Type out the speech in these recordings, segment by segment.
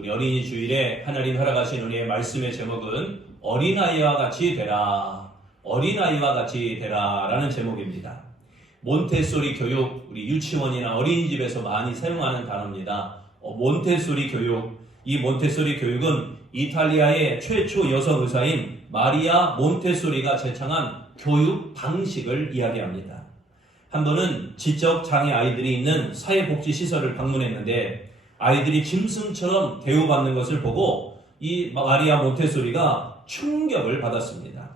우리 어린이 주일에 하나님 허락하신 우리의 말씀의 제목은 어린아이와 같이 되라, 어린아이와 같이 되라 라는 제목입니다. 몬테소리 교육, 우리 유치원이나 어린이집에서 많이 사용하는 단어입니다. 몬테소리 교육, 이 몬테소리 교육은 이탈리아의 최초 여성 의사인 마리아 몬테소리가 제창한 교육 방식을 이야기합니다. 한 번은 지적 장애 아이들이 있는 사회복지시설을 방문했는데 아이들이 짐승처럼 대우받는 것을 보고 이 마리아 몬테소리가 충격을 받았습니다.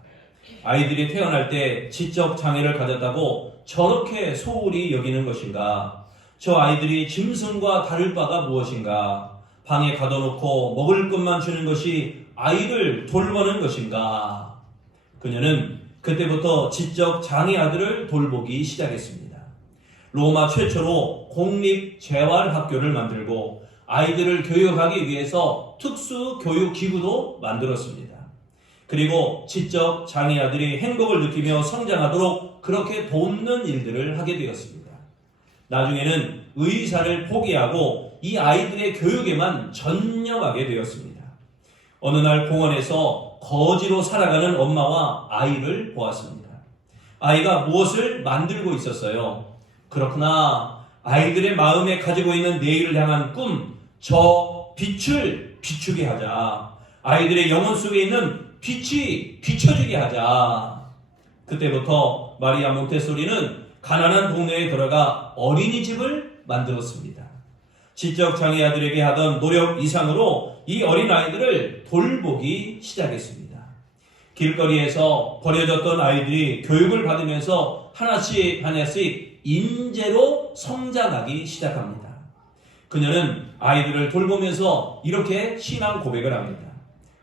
아이들이 태어날 때 지적 장애를 가졌다고 저렇게 소홀히 여기는 것인가? 저 아이들이 짐승과 다를 바가 무엇인가? 방에 가둬놓고 먹을 것만 주는 것이 아이를 돌보는 것인가? 그녀는 그때부터 지적 장애 아들을 돌보기 시작했습니다. 로마 최초로 공립재활학교를 만들고 아이들을 교육하기 위해서 특수교육기구도 만들었습니다. 그리고 지적 장애 아들이 행복을 느끼며 성장하도록 그렇게 돕는 일들을 하게 되었습니다. 나중에는 의사를 포기하고 이 아이들의 교육에만 전념하게 되었습니다. 어느 날 공원에서 거지로 살아가는 엄마와 아이를 보았습니다. 아이가 무엇을 만들고 있었어요. 그렇구나. 아이들의 마음에 가지고 있는 내일을 향한 꿈, 저 빛을 비추게 하자. 아이들의 영혼 속에 있는 빛이 비춰지게 하자. 그때부터 마리아 몬테소리는 가난한 동네에 들어가 어린이집을 만들었습니다. 지적 장애 아들에게 하던 노력 이상으로 이 어린아이들을 돌보기 시작했습니다. 길거리에서 버려졌던 아이들이 교육을 받으면서 하나씩 인재로 성장하기 시작합니다. 그녀는 아이들을 돌보면서 이렇게 신앙 고백을 합니다.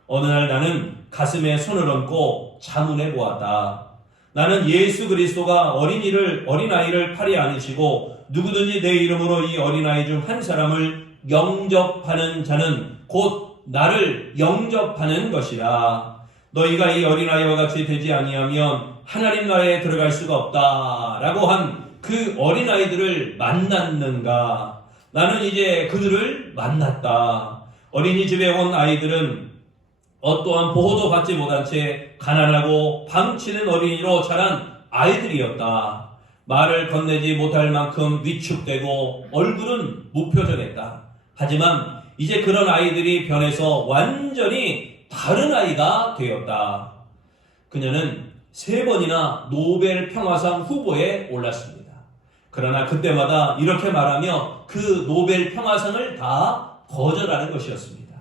어느 날 나는 가슴에 손을 얹고 자문해 보았다. 나는 예수 그리스도가 어린아이를 팔에 안으시고 누구든지 내 이름으로 이 어린아이 중 한 사람을 영접하는 자는 곧 나를 영접하는 것이라. 너희가 이 어린아이와 같이 되지 아니하면 하나님 나라에 들어갈 수가 없다 라고 한 그 어린아이들을 만났는가? 나는 이제 그들을 만났다. 어린이집에 온 아이들은 어떠한 보호도 받지 못한 채 가난하고 방치는 어린이로 자란 아이들이었다. 말을 건네지 못할 만큼 위축되고 얼굴은 무표정했다. 하지만 이제 그런 아이들이 변해서 완전히 다른 아이가 되었다. 그녀는 3번이나 노벨 평화상 후보에 올랐습니다. 그러나 그때마다 이렇게 말하며 그 노벨 평화상을 다 거절하는 것이었습니다.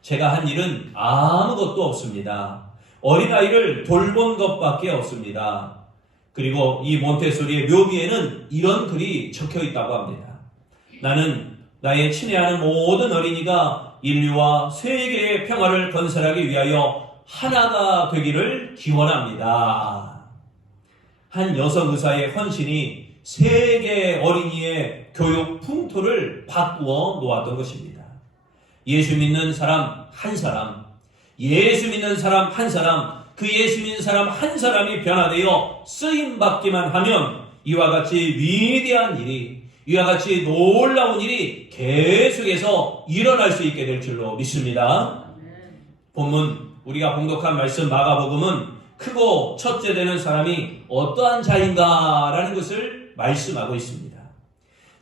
제가 한 일은 아무것도 없습니다. 어린아이를 돌본 것밖에 없습니다. 그리고 이 몬테소리의 묘비에는 이런 글이 적혀 있다고 합니다. 나는 나의 친애하는 모든 어린이가 인류와 세계의 평화를 건설하기 위하여 하나가 되기를 기원합니다. 한 여성 의사의 헌신이 세계 어린이의 교육 풍토를 바꾸어 놓았던 것입니다. 예수 믿는 사람 한 사람, 예수 믿는 사람 한 사람, 그 예수 믿는 사람 한 사람이 변화되어 쓰임받기만 하면 이와 같이 위대한 일이, 이와 같이 놀라운 일이 계속해서 일어날 수 있게 될 줄로 믿습니다. 본문 우리가 봉독한 말씀 마가복음은 크고 첫째 되는 사람이 어떠한 자인가라는 것을 말씀하고 있습니다.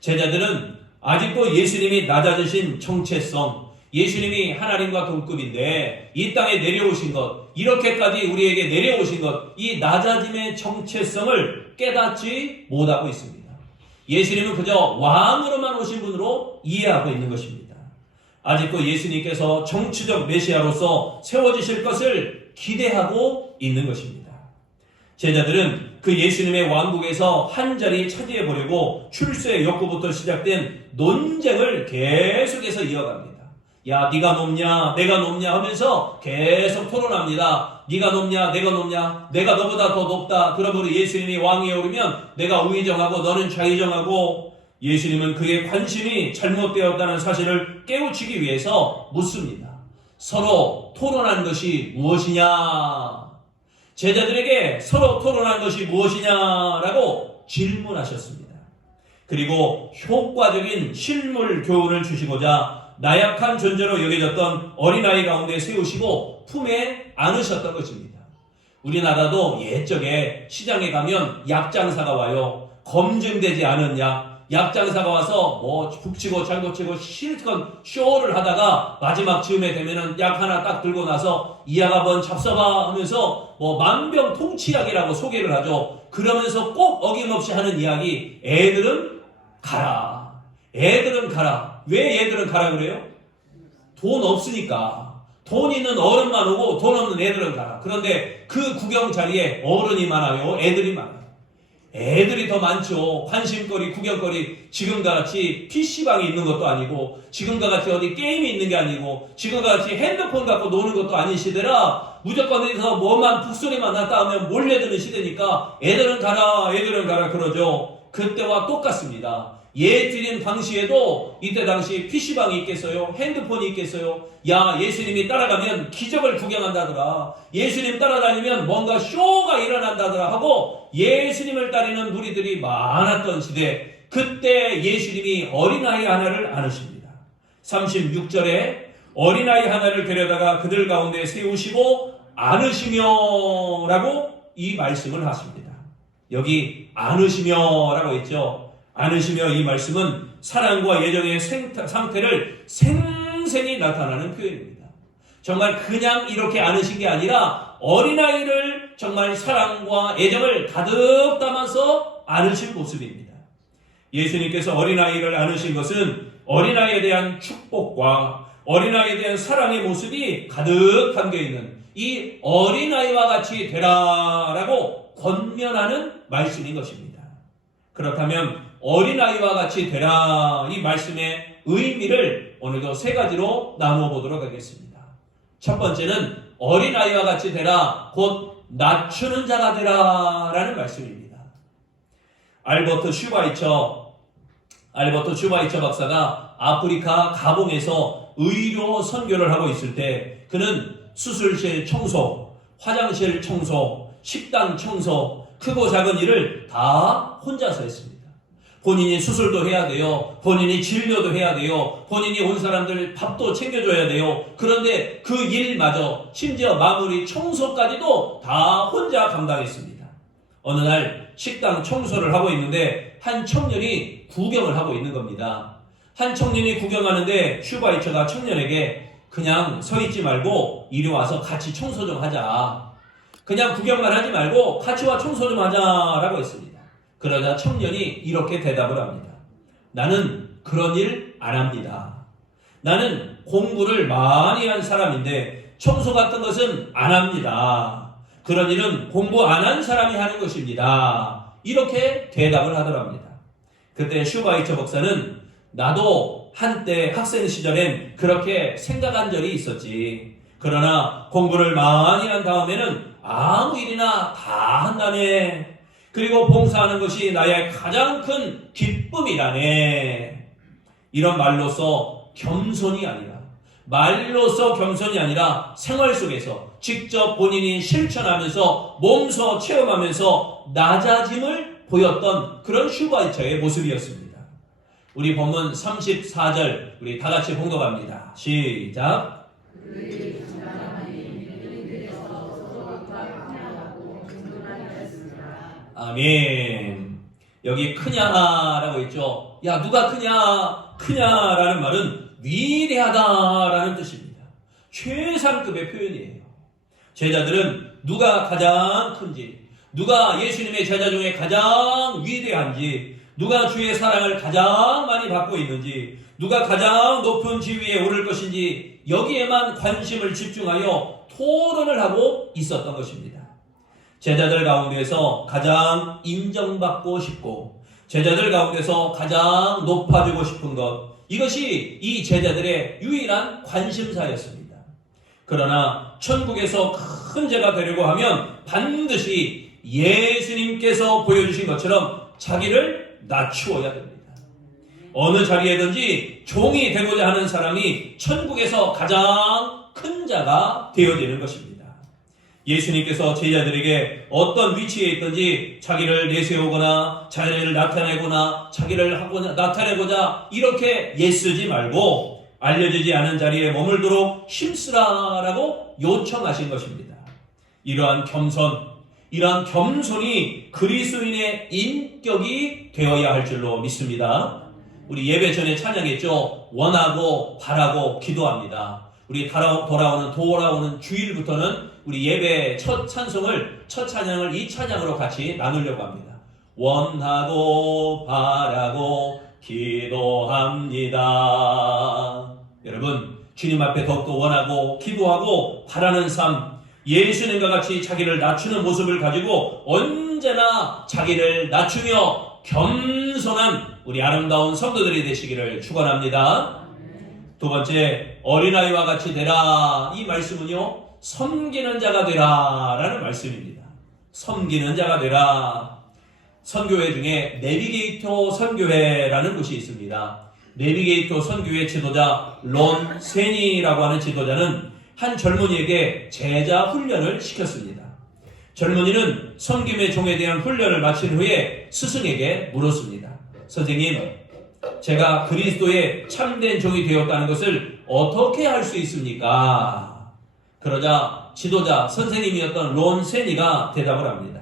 제자들은 아직도 예수님이 낮아지신 정체성, 예수님이 하나님과 동급인데 이 땅에 내려오신 것, 이렇게까지 우리에게 내려오신 것, 이 낮아짐의 정체성을 깨닫지 못하고 있습니다. 예수님은 그저 왕으로만 오신 분으로 이해하고 있는 것입니다. 아직도 예수님께서 정치적 메시아로서 세워지실 것을 기대하고 있는 것입니다. 제자들은 그 예수님의 왕국에서 한 자리 차지해 보려고 출세의 욕구부터 시작된 논쟁을 계속해서 이어갑니다. 야, 네가 높냐 내가 높냐 하면서 계속 토론합니다. 네가 높냐 내가 높냐, 내가 너보다 더 높다. 그러므로 예수님이 왕위에 오르면 내가 우위정하고 너는 좌위정하고. 예수님은 그의 관심이 잘못되었다는 사실을 깨우치기 위해서 묻습니다. 서로 토론한 것이 무엇이냐? 제자들에게 서로 토론한 것이 무엇이냐라고 질문하셨습니다. 그리고 효과적인 실물 교훈을 주시고자 나약한 존재로 여겨졌던 어린아이 가운데 세우시고 품에 안으셨던 것입니다. 우리나라도 옛적에 시장에 가면 약장사가 와요. 검증되지 않은 약장사가 와서 뭐 북치고 장구치고 실컷 쇼를 하다가 마지막 즈음에 되면은 약 하나 딱 들고 나서 이 약 한번 잡숴봐 하면서 뭐 만병통치약이라고 소개를 하죠. 그러면서 꼭 어김없이 하는 이야기, 애들은 가라. 애들은 가라. 왜 애들은 가라 그래요? 돈 없으니까. 돈 있는 어른만 오고 돈 없는 애들은 가라. 그런데 그 구경 자리에 어른이 많아요? 애들이 많아요? 애들이 더 많죠. 관심거리, 구경거리. 지금과 같이 PC방이 있는 것도 아니고, 지금과 같이 어디 게임이 있는 게 아니고, 지금과 같이 핸드폰 갖고 노는 것도 아닌 시대라 무조건 어디서 뭐만 북소리만 났다 하면 몰려드는 시대니까 애들은 가라 그러죠. 그때와 똑같습니다. 예수님 당시에도 이때 당시 PC방이 있겠어요? 핸드폰이 있겠어요? 야, 예수님이 따라가면 기적을 구경한다더라. 예수님 따라다니면 뭔가 쇼가 일어난다더라 하고 예수님을 따르는 무리들이 많았던 시대. 그때 예수님이 어린아이 하나를 안으십니다. 36절에 어린아이 하나를 데려다가 그들 가운데 세우시고 안으시며 라고 이 말씀을 하십니다. 여기 안으시며 라고 있죠. 안으시며 이 말씀은 사랑과 예정의 상태를 생생히 나타나는 표현입니다. 정말 그냥 이렇게 안으신 게 아니라 어린아이를 정말 사랑과 애정을 가득 담아서 안으신 모습입니다. 예수님께서 어린아이를 안으신 것은 어린아이에 대한 축복과 어린아이에 대한 사랑의 모습이 가득 담겨있는 이 어린아이와 같이 되라라고 권면하는 말씀인 것입니다. 그렇다면 어린아이와 같이 되라 이 말씀의 의미를 오늘도 세 가지로 나누어 보도록 하겠습니다. 첫 번째는 어린아이와 같이 되라 곧 낮추는 자가 되라 라는 말씀입니다. 알버트 슈바이처 박사가 아프리카 가봉에서 의료 선교를 하고 있을 때 그는 수술실 청소, 화장실 청소, 식당 청소, 크고 작은 일을 다 혼자서 했습니다. 본인이 수술도 해야 돼요. 본인이 진료도 해야 돼요. 본인이 온 사람들 밥도 챙겨줘야 돼요. 그런데 그 일마저 심지어 마무리 청소까지도 다 혼자 감당했습니다. 어느 날 식당 청소를 하고 있는데 한 청년이 구경을 하고 있는 겁니다. 한 청년이 구경하는데 슈바이처가 청년에게 그냥 서 있지 말고 이리 와서 같이 청소 좀 하자. 그냥 구경만 하지 말고 같이 와 청소 좀 하자라고 했습니다. 그러자 청년이 이렇게 대답을 합니다. 나는 그런 일 안 합니다. 나는 공부를 많이 한 사람인데 청소 같은 것은 안 합니다. 그런 일은 공부 안 한 사람이 하는 것입니다. 이렇게 대답을 하더랍니다. 그때 슈바이처 박사는 나도 한때 학생 시절엔 그렇게 생각한 적이 있었지. 그러나 공부를 많이 한 다음에는 아무 일이나 다 한다네. 그리고 봉사하는 것이 나의 가장 큰 기쁨이라네. 이런 말로써 겸손이 아니라 생활 속에서 직접 본인이 실천하면서 몸소 체험하면서 낮아짐을 보였던 그런 슈바이처의 모습이었습니다. 우리 본문 34절 우리 다 같이 봉독합니다. 시작. 아멘. 여기 크냐라고 있죠. 야, 누가 크냐라는 말은 위대하다라는 뜻입니다. 최상급의 표현이에요. 제자들은 누가 가장 큰지, 누가 예수님의 제자 중에 가장 위대한지, 누가 주의 사랑을 가장 많이 받고 있는지, 누가 가장 높은 지위에 오를 것인지 여기에만 관심을 집중하여 토론을 하고 있었던 것입니다. 제자들 가운데서 가장 인정받고 싶고 제자들 가운데서 가장 높아지고 싶은 것, 이것이 이 제자들의 유일한 관심사였습니다. 그러나 천국에서 큰 제가 되려고 하면 반드시 예수님께서 보여주신 것처럼 자기를 낮추어야 됩니다. 어느 자리에든지 종이 되고자 하는 사람이 천국에서 가장 큰 자가 되어지는 것입니다. 예수님께서 제자들에게 어떤 위치에 있든지 자기를 내세우거나 자기를 나타내거나 자기를 나타내고자 이렇게 애쓰지 말고 알려지지 않은 자리에 머물도록 힘쓰라라고 요청하신 것입니다. 이러한 겸손이 그리스도인의 인격이 되어야 할 줄로 믿습니다. 우리 예배 전에 찬양했죠. 원하고 바라고 기도합니다. 우리 돌아오는 주일부터는 우리 예배 첫 찬양을 이 찬양으로 같이 나누려고 합니다. 원하고 바라고 기도합니다. 여러분, 주님 앞에 더욱더 원하고 기도하고 바라는 삶, 예수님과 같이 자기를 낮추는 모습을 가지고 언제나 자기를 낮추며 겸손한 우리 아름다운 성도들이 되시기를 축원합니다. 두 번째, 어린아이와 같이 되라. 이 말씀은요, 섬기는 자가 되라 라는 말씀입니다. 섬기는 자가 되라. 선교회 중에 내비게이터 선교회라는 곳이 있습니다. 내비게이터 선교회 지도자 론 세니라고 하는 지도자는 한 젊은이에게 제자 훈련을 시켰습니다. 젊은이는 섬김의 종에 대한 훈련을 마친 후에 스승에게 물었습니다. 선생님, 제가 그리스도의 참된 종이 되었다는 것을 어떻게 할 수 있습니까? 그러자 지도자 선생님이었던 론 세니가 대답을 합니다.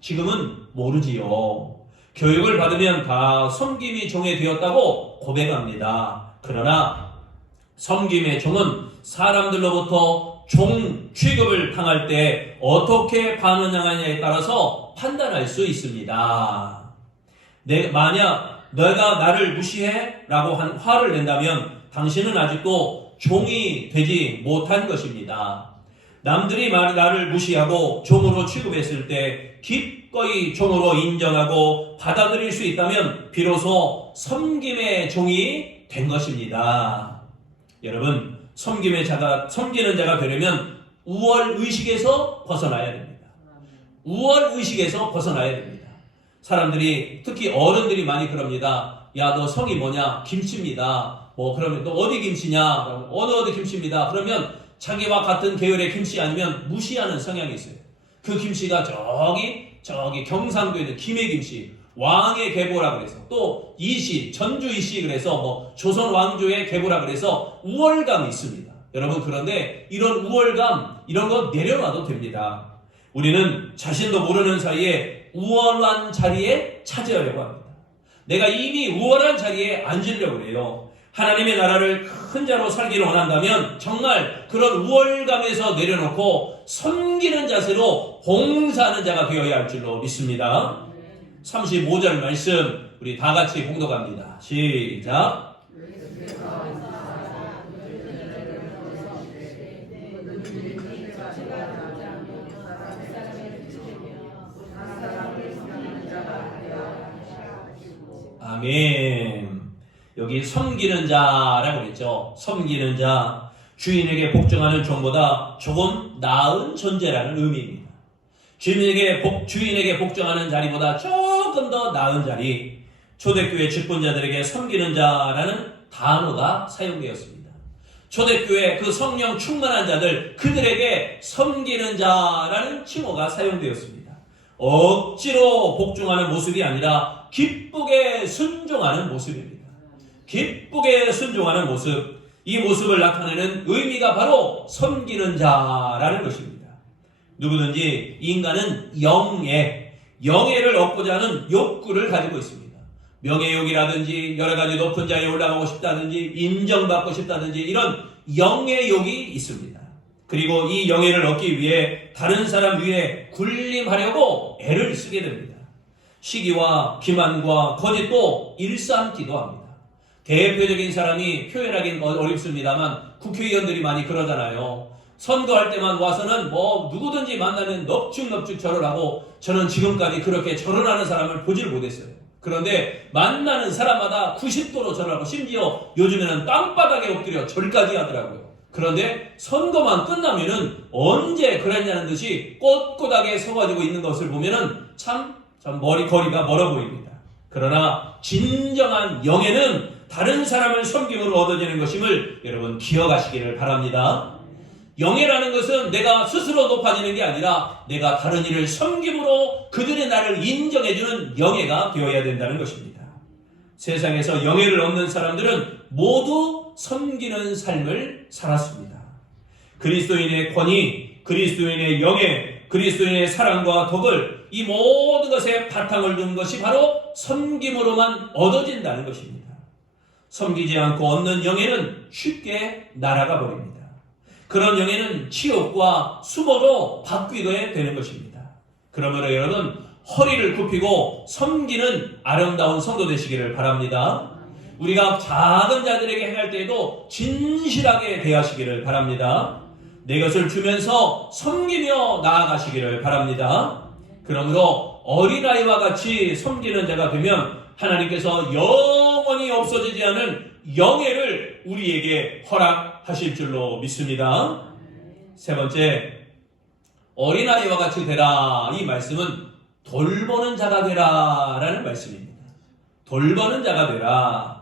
지금은 모르지요. 교육을 받으면 다 섬김이 종이 되었다고 고백합니다. 그러나 섬김의 종은 사람들로부터 종 취급을 당할 때 어떻게 반응하느냐에 따라서 판단할 수 있습니다. 만약 너가 나를 무시해? 라고 화를 낸다면 당신은 아직도 종이 되지 못한 것입니다. 남들이 나를 무시하고 종으로 취급했을 때 기꺼이 종으로 인정하고 받아들일 수 있다면 비로소 섬김의 종이 된 것입니다. 여러분, 섬기는 자가 되려면 우월의식에서 벗어나야 됩니다. 우월의식에서 벗어나야 됩니다. 사람들이, 특히 어른들이 많이 그럽니다. 야, 너 성이 뭐냐? 김치입니다. 그러면 너 어디 김치냐? 어디 김치입니다. 그러면 자기와 같은 계열의 김치 아니면 무시하는 성향이 있어요. 그 김치가 저기 경상도에 있는 김해김치, 왕의 계보라 그래서, 또 이시, 전주 이시 그래서 조선 왕조의 계보라 그래서 우월감이 있습니다. 여러분, 그런데 이런 우월감, 이런 거 내려놔도 됩니다. 우리는 자신도 모르는 사이에 우월한 자리에 차지하려고 합니다. 내가 이미 우월한 자리에 앉으려고 해요. 하나님의 나라를 큰 자로 살기를 원한다면 정말 그런 우월감에서 내려놓고 섬기는 자세로 봉사하는 자가 되어야 할 줄로 믿습니다. 35절 말씀 우리 다 같이 봉독합니다. 시작. 아멘. 여기 섬기는 자라고 그랬죠. 섬기는 자, 주인에게 복종하는 종보다 조금 나은 존재라는 의미입니다. 주인에게 복종하는 자리보다 조금 더 나은 자리, 초대교회 직분자들에게 섬기는 자라는 단어가 사용되었습니다. 초대교회 그 성령 충만한 자들, 그들에게 섬기는 자라는 칭호가 사용되었습니다. 억지로 복종하는 모습이 아니라 기쁘게 순종하는 모습입니다. 기쁘게 순종하는 모습, 이 모습을 나타내는 의미가 바로 섬기는 자라는 것입니다. 누구든지 인간은 영예를 얻고자 하는 욕구를 가지고 있습니다. 명예욕이라든지 여러 가지 높은 자리에 올라가고 싶다든지 인정받고 싶다든지 이런 영예욕이 있습니다. 그리고 이 영예를 얻기 위해 다른 사람 위에 군림하려고 애를 쓰게 됩니다. 시기와 기만과 거짓도 일삼기도 합니다. 대표적인 사람이 표현하기는 어렵습니다만 국회의원들이 많이 그러잖아요. 선거할 때만 와서는 누구든지 만나면 넙죽넙죽 절을 하고, 저는 지금까지 그렇게 절을 하는 사람을 보지를 못했어요. 그런데 만나는 사람마다 90도로 절을 하고, 심지어 요즘에는 땅바닥에 엎드려 절까지 하더라고요. 그런데 선거만 끝나면은 언제 그랬냐는 듯이 꼿꼿하게 서가지고 있는 것을 보면은 참 거리가 멀어 보입니다. 그러나 진정한 영예는 다른 사람을 섬김으로 얻어지는 것임을 여러분 기억하시기를 바랍니다. 영예라는 것은 내가 스스로 높아지는 게 아니라 내가 다른 이를 섬김으로 그들의 나를 인정해주는 영예가 되어야 된다는 것입니다. 세상에서 영예를 얻는 사람들은 모두 섬기는 삶을 살았습니다. 그리스도인의 권위, 그리스도인의 영예, 그리스도인의 사랑과 덕을 이 모든 것에 바탕을 둔 것이 바로 섬김으로만 얻어진다는 것입니다. 섬기지 않고 얻는 영예는 쉽게 날아가 버립니다. 그런 영예는 치욕과 수모로 바뀌게 되는 것입니다. 그러므로 여러분, 허리를 굽히고 섬기는 아름다운 성도 되시기를 바랍니다. 우리가 작은 자들에게 행할 때에도 진실하게 대하시기를 바랍니다. 내 것을 주면서 섬기며 나아가시기를 바랍니다. 그러므로 어린아이와 같이 섬기는 자가 되면 하나님께서 영원히 없어지지 않은 영예를 우리에게 허락하실 줄로 믿습니다. 세 번째, 어린아이와 같이 되라. 이 말씀은 돌보는 자가 되라 라는 말씀입니다. 돌보는 자가 되라.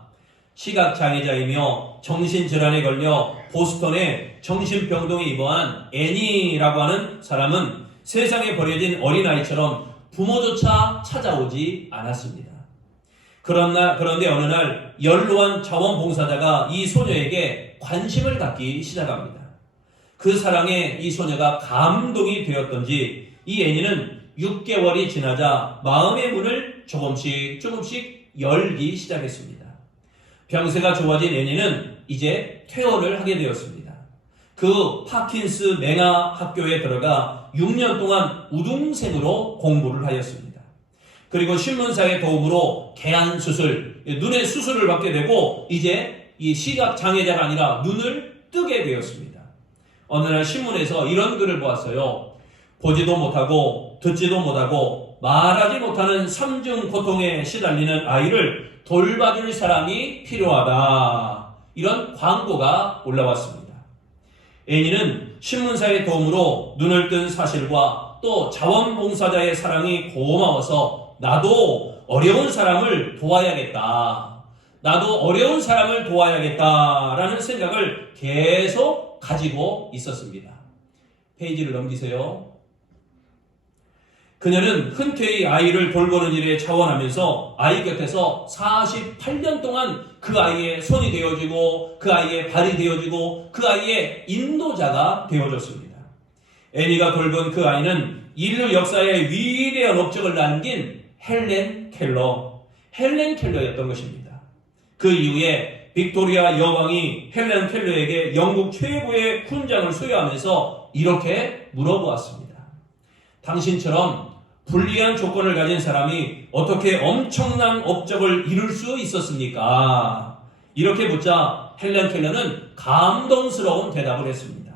시각장애자이며 정신질환에 걸려 보스턴에 정신병동에 입원한 애니라고 하는 사람은 세상에 버려진 어린아이처럼 부모조차 찾아오지 않았습니다. 그런데 어느 날 연로한 자원봉사자가 이 소녀에게 관심을 갖기 시작합니다. 그 사랑에 이 소녀가 감동이 되었던지 이 애니는 6개월이 지나자 마음의 문을 조금씩 열기 시작했습니다. 병세가 좋아진 애니는 이제 퇴원을 하게 되었습니다. 그 파킨스 맹아 학교에 들어가 6년 동안 우등생으로 공부를 하였습니다. 그리고 신문사의 도움으로 개안 수술, 눈의 수술을 받게 되고 이제 이 시각 장애자가 아니라 눈을 뜨게 되었습니다. 어느 날 신문에서 이런 글을 보았어요. 보지도 못하고 듣지도 못하고 말하지 못하는 삼중 고통에 시달리는 아이를 돌봐줄 사람이 필요하다. 이런 광고가 올라왔습니다. 애니는 신문사의 도움으로 눈을 뜬 사실과 또 자원봉사자의 사랑이 고마워서 나도 어려운 사람을 도와야겠다. 나도 어려운 사람을 도와야겠다라는 생각을 계속 가지고 있었습니다. 페이지를 넘기세요. 그녀는 흔쾌히 아이를 돌보는 일에 자원하면서 아이 곁에서 48년 동안 그 아이의 손이 되어주고 그 아이의 발이 되어주고 그 아이의 인도자가 되어줬습니다. 애니가 돌본 그 아이는 인류 역사에 위대한 업적을 남긴 헬렌 켈러였던 것입니다. 그 이후에 빅토리아 여왕이 헬렌 켈러에게 영국 최고의 훈장을 수여하면서 이렇게 물어보았습니다. 당신처럼 불리한 조건을 가진 사람이 어떻게 엄청난 업적을 이룰 수 있었습니까? 이렇게 묻자 헬렌 켈러는 감동스러운 대답을 했습니다.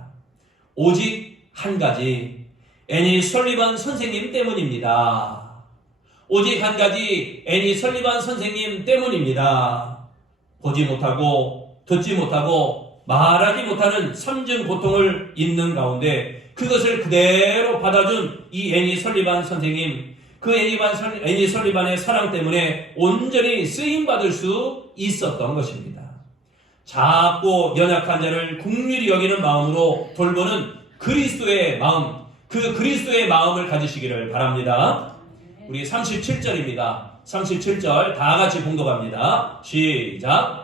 오직 한 가지, 애니 설리반 선생님 때문입니다. 오직 한 가지, 애니 설리반 선생님 때문입니다. 보지 못하고 듣지 못하고 말하지 못하는 삼중 고통을 잊는 가운데 그것을 그대로 받아준 이 애니 설리반 선생님, 그 애니 설리반의 사랑 때문에 온전히 쓰임받을 수 있었던 것입니다. 작고 연약한 자를 긍휼히 여기는 마음으로 돌보는 그리스도의 마음, 그 그리스도의 마음을 가지시기를 바랍니다. 우리 37절입니다. 37절 다 같이 봉독합니다. 시작.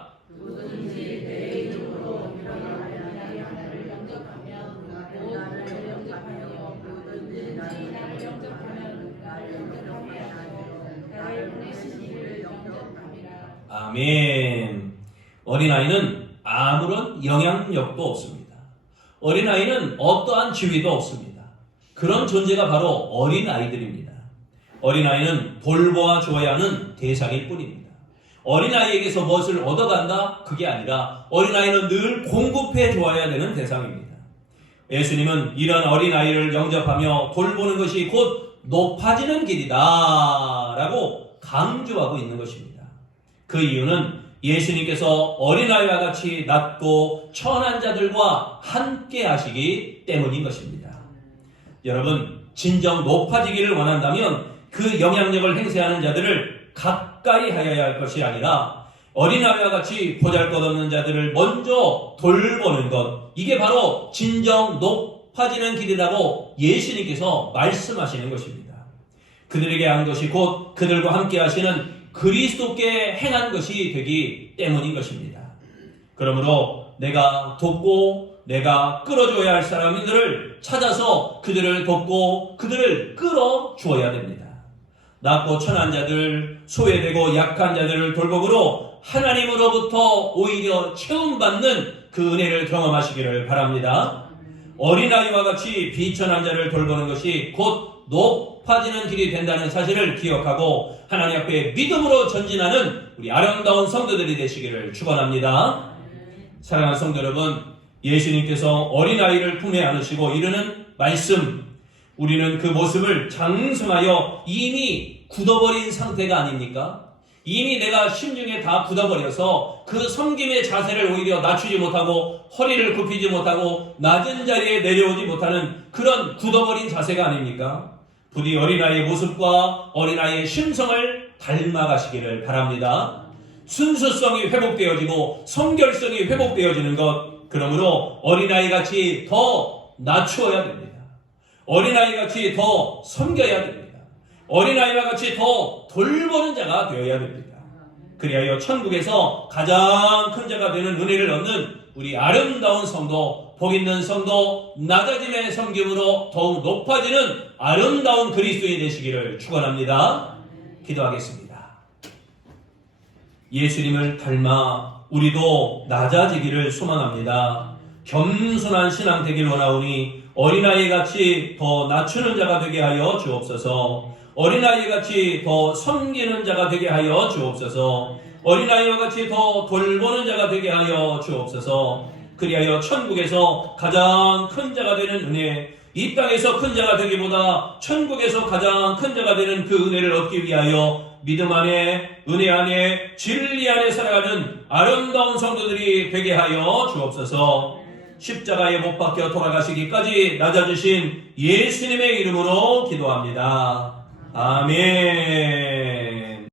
아멘. 어린아이는 아무런 영향력도 없습니다. 어린아이는 어떠한 지위도 없습니다. 그런 존재가 바로 어린아이들입니다. 어린아이는 돌보아 주어야 하는 대상일 뿐입니다. 어린아이에게서 무엇을 얻어간다? 그게 아니라 어린아이는 늘 공급해 주어야 되는 대상입니다. 예수님은 이런 어린아이를 영접하며 돌보는 것이 곧 높아지는 길이다 라고 강조하고 있는 것입니다. 그 이유는 예수님께서 어린아이와 같이 낮고 천한 자들과 함께 하시기 때문인 것입니다. 여러분, 진정 높아지기를 원한다면 그 영향력을 행사하는 자들을 가까이 하여야 할 것이 아니라 어린아이와 같이 보잘것없는 자들을 먼저 돌보는 것, 이게 바로 진정 높아지는 길이라고 예수님께서 말씀하시는 것입니다. 그들에게 한 것이 곧 그들과 함께 하시는 그리스도께 행한 것이 되기 때문인 것입니다. 그러므로 내가 돕고 내가 끌어줘야 할 사람들을 찾아서 그들을 돕고 그들을 끌어주어야 됩니다. 낮고 천한 자들, 소외되고 약한 자들을 돌봄으로 하나님으로부터 오히려 체험받는 그 은혜를 경험하시기를 바랍니다. 어린아이와 같이 비천한 자를 돌보는 것이 곧 높아지는 길이 된다는 사실을 기억하고 하나님 앞에 믿음으로 전진하는 우리 아름다운 성도들이 되시기를 축원합니다. 사랑하는 성도 여러분, 예수님께서 어린아이를 품에 안으시고 이르는 말씀, 우리는 그 모습을 장성하여 이미 굳어버린 상태가 아닙니까? 이미 내가 심중에 다 굳어버려서 그 섬김의 자세를 오히려 낮추지 못하고 허리를 굽히지 못하고 낮은 자리에 내려오지 못하는 그런 굳어버린 자세가 아닙니까? 부디 어린아이의 모습과 어린아이의 심성을 닮아가시기를 바랍니다. 순수성이 회복되어지고 성결성이 회복되어지는 것, 그러므로 어린아이같이 더 낮추어야 됩니다. 어린아이같이 더 섬겨야 됩니다. 어린아이와 같이 더 돌보는 자가 되어야 됩니다. 그리하여 천국에서 가장 큰 자가 되는 은혜를 얻는 우리 아름다운 성도, 복 있는 성도, 낮아짐의 섬김으로 더욱 높아지는 아름다운 그리스도인이 되시기를 축원합니다. 기도하겠습니다. 예수님을 닮아 우리도 낮아지기를 소망합니다. 겸손한 신앙 되기를 원하오니 어린아이같이 더 낮추는 자가 되게 하여 주옵소서. 어린아이같이 더 섬기는 자가 되게 하여 주옵소서. 어린아이와 같이 더 돌보는 자가 되게 하여 주옵소서. 그리하여 천국에서 가장 큰 자가 되는 은혜, 이 땅에서 큰 자가 되기보다 천국에서 가장 큰 자가 되는 그 은혜를 얻기 위하여 믿음 안에, 은혜 안에, 진리 안에 살아가는 아름다운 성도들이 되게 하여 주옵소서. 십자가에 못 박혀 돌아가시기까지 낮아주신 예수님의 이름으로 기도합니다. 아멘.